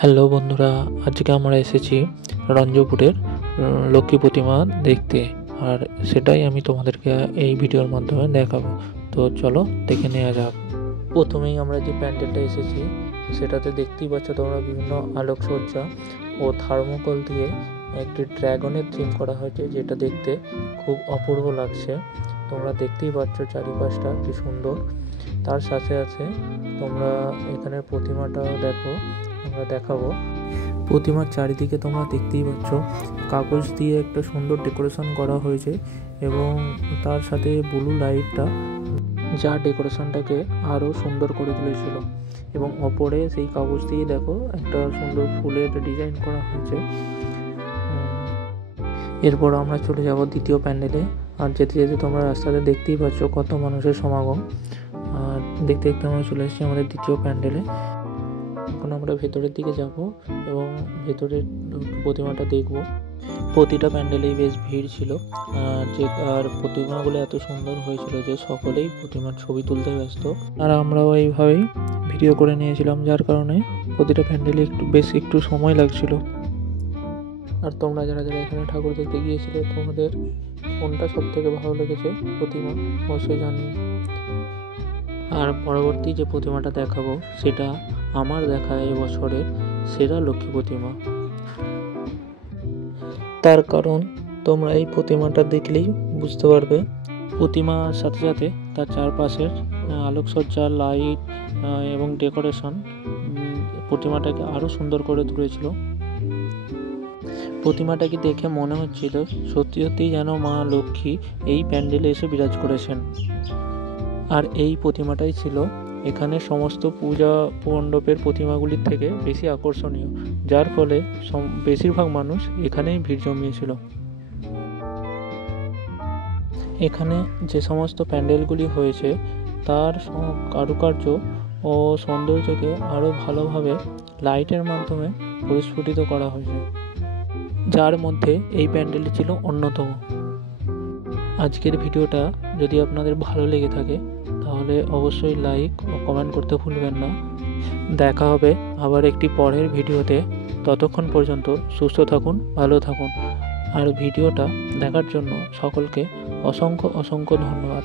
Hello বন্ধুরা, আজকে আমরা এসেছি রঞ্জপুরের লক্ষ্মী প্রতিমা দেখতে। আর সেটাই আমি তোমাদেরকে এই ভিডিওর মাধ্যমে দেখাবো। তো চলো দেখে নেওয়া যাক। প্রথমেই আমরা যে প্যান্ডেলটা এসেছি সেটাতে দেখতেই পাচ্ছ তোমরা বিভিন্ন আলোকসজ্জা ও থার্মোকল দিয়ে একটি ড্রাগনের থিম করা হয়েছে, যেটা দেখতে খুব অপূর্ব লাগছে। তোমরা দেখতেই পাচ্ছ চারিপাশটা কি সুন্দর। তার সাথে আছে তোমরা এখানের প্রতিমাটাও দেখো, আমরা দেখাবো। প্রতিমার চারিদিকে তোমরা দেখতেই পাচ্ছ কাগজ দিয়ে একটা সুন্দর ডেকোরেশন করা হয়েছে এবং তার সাথে ব্লু লাইটটা যা ডেকোরেশনটাকে আরও সুন্দর করে তুলেছিল। এবং ওপরে সেই কাগজ দিয়ে দেখো একটা সুন্দর ফুলের ডিজাইন করা হয়েছে। এরপর আমরা চলে যাব দ্বিতীয় প্যান্ডেলে। আর যেতে যেতে তোমরা রাস্তাতে দেখতেই পাচ্ছ কত মানুষের সমাগম। আর দেখতে দেখতে আমরা চলে এসেছি আমাদের দ্বিতীয় প্যান্ডেলে। এখন আমরা ভেতরের দিকে যাব এবং ভেতরের প্রতিমাটা দেখব। প্রতিটা প্যান্ডেলেই বেশ ভিড় ছিল, আর প্রতিমাগুলো এত সুন্দর হয়েছিল যে সকলেই প্রতিমার ছবি তুলতে ব্যস্ত। আর আমরাও এইভাবেই ভিডিও করে নিয়েছিলাম, যার কারণে প্রতিটা প্যান্ডেলে একটু সময় লাগছিল। আর তোমরা যারা যারা এখানে ঠাকুর দেখতে গিয়েছিলে তোমাদের কোনটা সব থেকে ভালো লেগেছে প্রতিমা অবশ্যই জানিও। আর পরবর্তী যে প্রতিমাটা দেখাবো সেটা আমার দেখা এবছরের সেরা লক্ষ্মী প্রতিমা। তার কারণ তোমরা এই প্রতিমাটা দেখলেই বুঝতে পারবে। প্রতিমার সাথে সাথে তার চারপাশের আলোকসজ্জা, লাইট এবং ডেকোরেশন প্রতিমাটাকে আরও সুন্দর করে তুলেছিল। প্রতিমাটাকে দেখে মনে হচ্ছিল সত্যি সত্যিই যেন মা লক্ষ্মী এই প্যান্ডেলে এসে বিরাজ করেছেন। আর এই প্রতিমাটাই ছিল এখানে সমস্ত পূজা মণ্ডপের প্রতিমাগুলির থেকে বেশি আকর্ষণীয়, যার ফলে বেশিরভাগ মানুষ এখানেই ভিড় জমিয়েছিল। এখানে যে সমস্ত প্যান্ডেলগুলি হয়েছে তার কারুকার্য ও সৌন্দর্যকে আরও ভালোভাবে লাইটের মাধ্যমে পরিস্ফুটিত করা হয়েছে, যার মধ্যে এই প্যান্ডেলটি ছিল অন্যতম। আজকের ভিডিওটা যদি আপনাদের ভালো লেগে থাকে তাহলে অবশ্যই লাইক ও কমেন্ট করতে ভুলবেন না। দেখা হবে আবার একটি পরের ভিডিওতে। ততক্ষণ পর্যন্ত সুস্থ থাকুন, ভালো থাকুন। আর ভিডিওটা দেখার জন্য সকলকে অসংখ্য ধন্যবাদ।